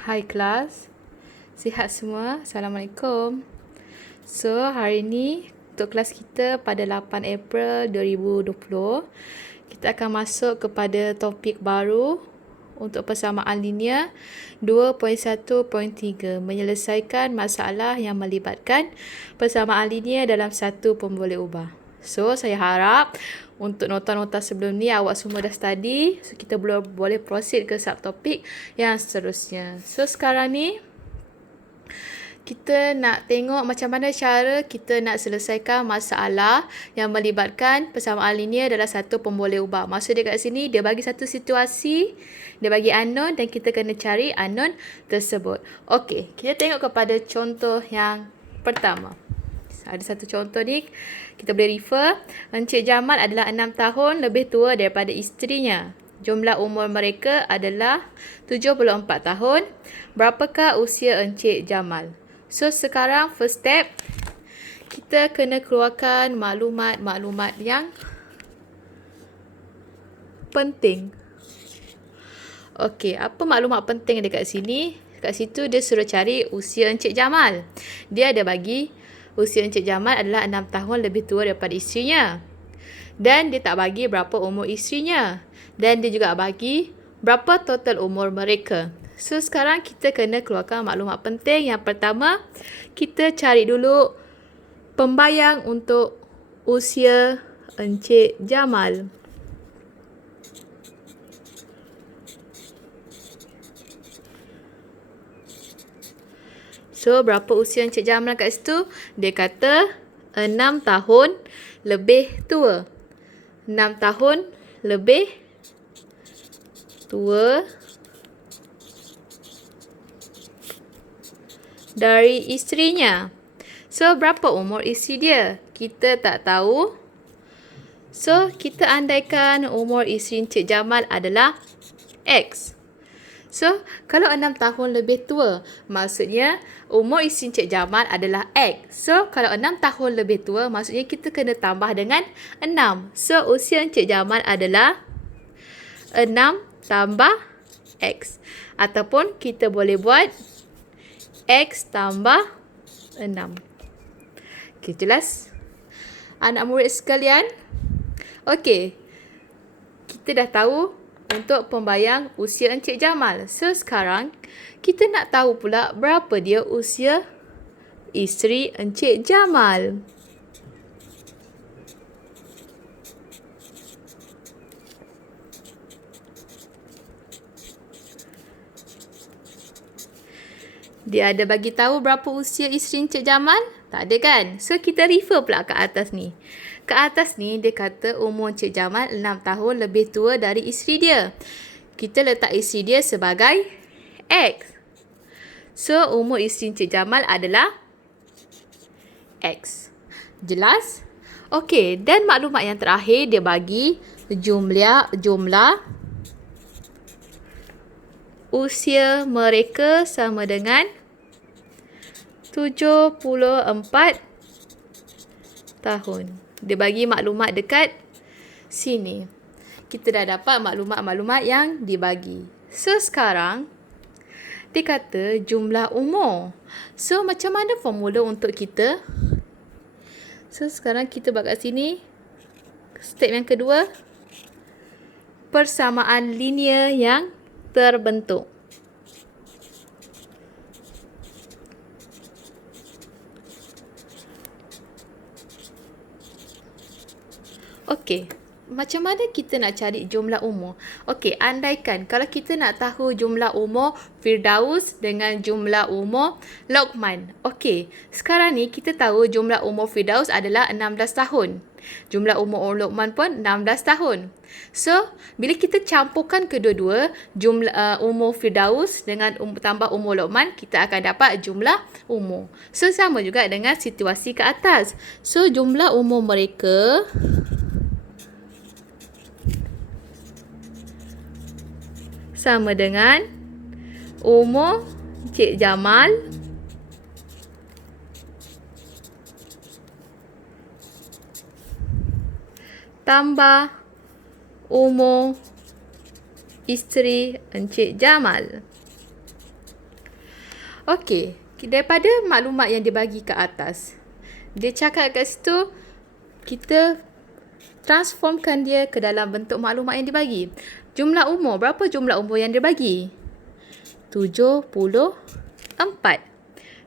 Hai kelas, sihat semua? Assalamualaikum. So, hari ni untuk kelas kita pada 8 April 2020, kita akan masuk kepada topik baru untuk persamaan linear 2.1.3, menyelesaikan masalah yang melibatkan persamaan linear dalam satu pemboleh ubah. So, saya harap untuk nota-nota sebelum ni awak semua dah study. So, kita boleh proceed ke subtopik yang seterusnya. So, sekarang ni kita nak tengok macam mana cara kita nak selesaikan masalah yang melibatkan persamaan linear dalam satu pemboleh ubah. Maksud dia kat sini, dia bagi satu situasi, dia bagi unknown dan kita kena cari unknown tersebut. Okey, kita tengok kepada contoh yang pertama. Ada satu contoh ni, kita boleh refer. Encik Jamal adalah 6 tahun lebih tua daripada isterinya. Jumlah umur mereka adalah 74 tahun. Berapakah usia Encik Jamal? So, sekarang first step, kita kena keluarkan maklumat-maklumat yang penting. Okey, apa maklumat penting dekat sini? Dekat situ dia suruh cari usia Encik Jamal. Dia ada bagi usia Encik Jamal adalah 6 tahun lebih tua daripada isterinya. Dan dia tak bagi berapa umur isterinya. Dan dia juga bagi berapa total umur mereka. So, sekarang kita kena keluarkan maklumat penting. Yang pertama, kita cari dulu pembayang untuk usia Encik Jamal. So, berapa usia Encik Jamal kat situ? Dia kata 6 tahun lebih tua. 6 tahun lebih tua dari isterinya. So, berapa umur isteri dia? Kita tak tahu. So, kita andaikan umur isteri Encik Jamal adalah X. So, kalau 6 tahun lebih tua, maksudnya umur isteri Encik Jamal adalah X. So, kalau 6 tahun lebih tua, maksudnya kita kena tambah dengan 6. So, usia Encik Jamal adalah 6 tambah X. Ataupun kita boleh buat X tambah 6. Okey, jelas? Anak murid sekalian? Okey, kita dah tahu untuk pembayang usia Encik Jamal. So, sekarang kita nak tahu pula berapa dia usia isteri Encik Jamal. Dia ada bagi tahu berapa usia isteri Encik Jamal? Tak ada kan? So, kita refer pula ke atas ni. Ke atas ni, dia kata umur Encik Jamal 6 tahun lebih tua dari isteri dia. Kita letak isteri dia sebagai X. So, umur isteri Encik Jamal adalah X. Jelas? Okey, dan maklumat yang terakhir dia bagi jumlah usia mereka sama dengan 74 tahun. Dia bagi maklumat dekat sini. Kita dah dapat maklumat-maklumat yang dibagi. So, sekarang dia kata jumlah umur. So, macam mana formula untuk kita? So, sekarang kita buat kat sini. Step yang kedua, persamaan linear yang terbentuk. Okey, macam mana kita nak cari jumlah umur? Okey, andaikan kalau kita nak tahu jumlah umur Firdaus dengan jumlah umur Luqman. Okey, sekarang ni kita tahu jumlah umur Firdaus adalah 16 tahun. Jumlah umur Luqman pun 16 tahun. So, bila kita campurkan kedua-dua, jumlah umur Firdaus dengan tambah umur Luqman, kita akan dapat jumlah umur. So, sama juga dengan situasi ke atas. So, jumlah umur mereka sama dengan umur Cik Jamal tambah umur isteri Encik Jamal. Okey, daripada maklumat yang dibagi ke atas, dia cakap kat situ, kita transformkan dia ke dalam bentuk maklumat yang dibagi. Jumlah umur, berapa jumlah umur yang dibagi? 74.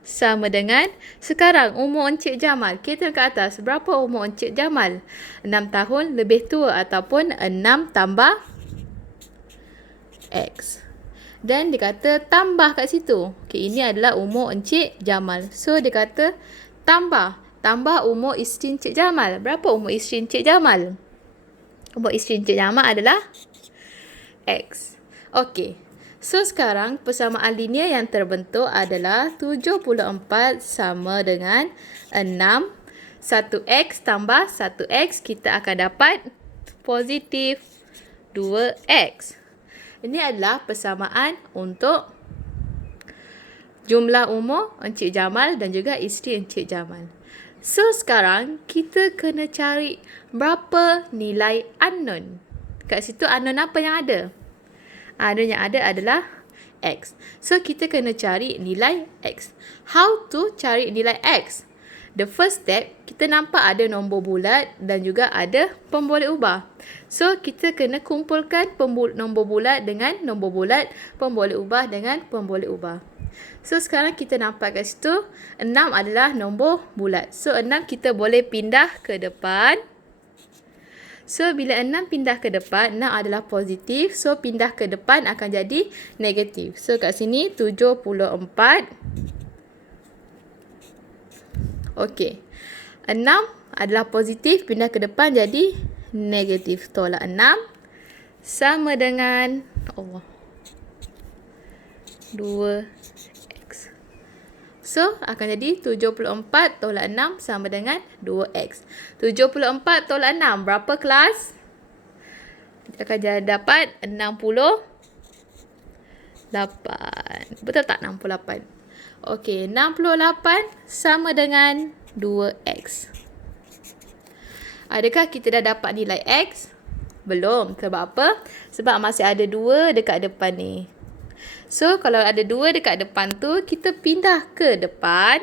Sama dengan, sekarang umur Encik Jamal. Kita ke atas, berapa umur Encik Jamal? 6 tahun lebih tua ataupun 6 tambah X. Dan dia kata tambah kat situ. Okay, ini adalah umur Encik Jamal. So, dia kata tambah. Tambah umur isteri Encik Jamal. Berapa umur isteri Encik Jamal? Umur isteri Encik Jamal adalah X. Okey. So, sekarang persamaan linear yang terbentuk adalah 74 sama dengan 6. 1X tambah 1X, kita akan dapat positif 2X. Ini adalah persamaan untuk jumlah umur Encik Jamal dan juga isteri Encik Jamal. So, sekarang kita kena cari berapa nilai unknown. Kat situ unknown apa yang ada? Unknown yang ada adalah X. So, kita kena cari nilai X. How to cari nilai X? The first step, kita nampak ada nombor bulat dan juga ada pemboleh ubah. So, kita kena kumpulkan nombor bulat dengan nombor bulat, pemboleh ubah dengan pemboleh ubah. So, sekarang kita nampak kat situ, 6 adalah nombor bulat. So, 6 kita boleh pindah ke depan. So, bila 6 pindah ke depan, 6 adalah positif. So, pindah ke depan akan jadi negatif. So, kat sini 74. Okey. 6 adalah positif, pindah ke depan jadi negatif. Tolak 6 sama dengan 2X. So, akan jadi 74 tolak 6 sama dengan 2X. 74 tolak 6, berapa kelas? Akan dapat 68. Betul tak 68? Okey, 68 sama dengan 2X. Adakah kita dah dapat nilai X? Belum. Sebab apa? Sebab masih ada 2 dekat depan ni. So, kalau ada 2 dekat depan tu, kita pindah ke depan,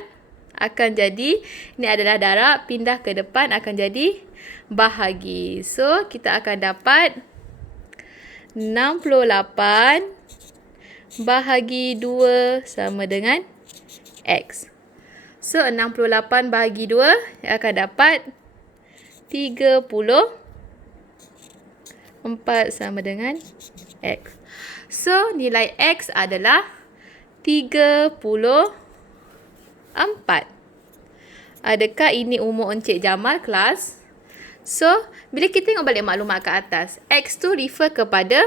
akan jadi, ini adalah darab, pindah ke depan akan jadi bahagi. So, kita akan dapat 68 bahagi 2 sama dengan X. So, 68 bahagi 2 akan dapat 34 sama dengan X. So, nilai X adalah 34. Adakah ini umur Encik Jamal kelas? So, bila kita tengok balik maklumat ke atas, X tu refer kepada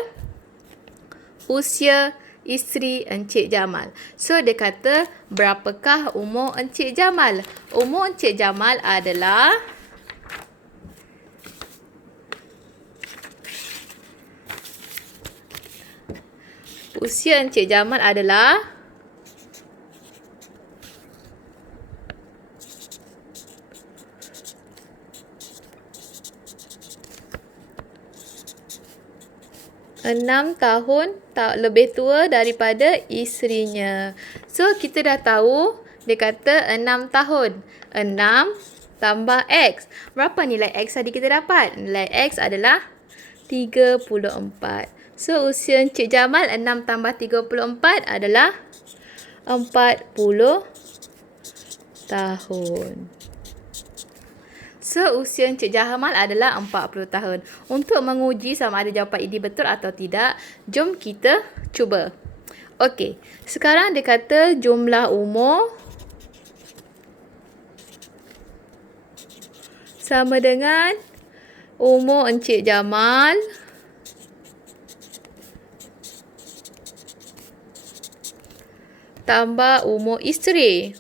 usia isteri Encik Jamal. So, dia kata, berapakah umur Encik Jamal? Umur Encik Jamal adalah usia Encik Jamal adalah 6 tahun lebih tua daripada isterinya. So, kita dah tahu, dia kata 6 tahun. 6 tambah X. Berapa nilai X tadi kita dapat? Nilai X adalah 34. So, usia Encik Jamal 6 tambah 34 adalah 40 tahun. So, usia Encik Jamal adalah 40 tahun. Untuk menguji sama ada jawapan ini betul atau tidak, jom kita cuba. Okey, sekarang dia kata jumlah umur sama dengan umur Encik Jamal tambah umur isteri.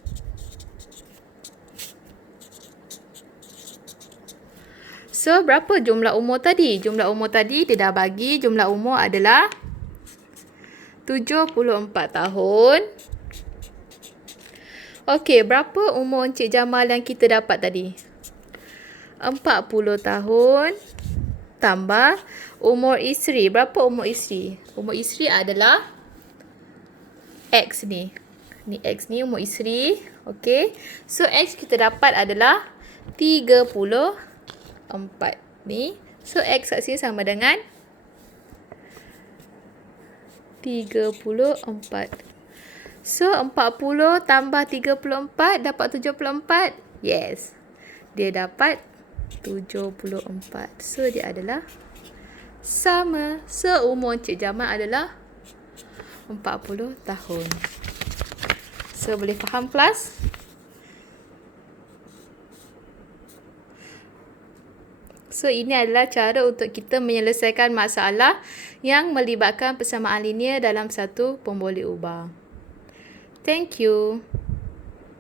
So, berapa jumlah umur tadi? Jumlah umur tadi dia dah bagi. Jumlah umur adalah 74 tahun. Okey, berapa umur Encik Jamal yang kita dapat tadi? 40 tahun tambah umur isteri. Berapa umur isteri? Umur isteri adalah X ni. Ni X ni umur isteri. Okey. So, X kita dapat adalah 34 ni. So, X kat sini sama dengan 34. So, 40 tambah 34 dapat 74. Yes. Dia dapat 74. So, dia adalah sama. So, umur Encik Jamal adalah 40 tahun. So, boleh faham kelas? So, ini adalah cara untuk kita menyelesaikan masalah yang melibatkan persamaan linear dalam satu pemboleh ubah. Thank you.